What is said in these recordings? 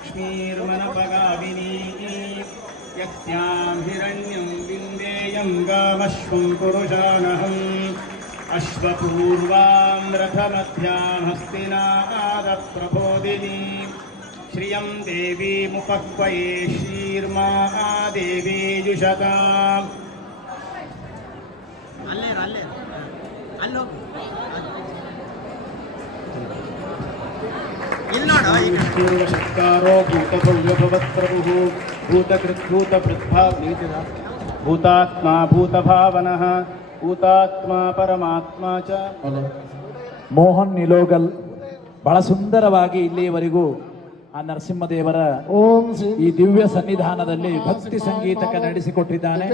लक्ष्मीर्मनपगामिनी यस्यां हिरण्यं विन्देयं गामश्वं पुरुषानहम् अश्वपूर्वां रथमध्यां हस्तिनादप्रबोधिनी श्रियं देवीमुपक्वये शीर्मा देवी जुषताम् शक्तारो भूतभव्यभवत्प्रभुः भूतकृद्भूतभृद्भावनीतिः भूतात्मा भूतभावनः भूतात्मा परमात्मा च. ಮೋಹನ್ ನಿಲೋಗಲ್ ಬಹಳ ಸುಂದರವಾಗಿ ಇಲ್ಲಿಯವರೆಗೂ ಆ ನರಸಿಂಹದೇವರ ಈ ದಿವ್ಯ ಸನ್ನಿಧಾನದಲ್ಲಿ ಭಕ್ತಿ ಸಂಗೀತಕ್ಕೆ ನಡೆಸಿಕೊಟ್ಟಿದ್ದಾನೆ.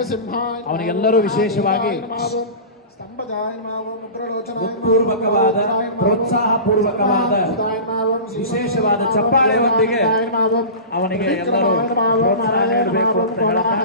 ಅವನಿಗೆಲ್ಲರೂ ವಿಶೇಷವಾಗಿ ಪೂರ್ವಕವಾದ ಪ್ರೋತ್ಸಾಹ ಪೂರ್ವಕವಾದ ವಿಶೇಷವಾದ ಚಪ್ಪಾಳೆಯೊಂದಿಗೆ ಅವನಿಗೆ ಎಲ್ಲರೂ ಪ್ರೋತ್ಸಾಹ ನೀಡಬೇಕು ಅಂತ ಹೇಳ್ತಾರೆ.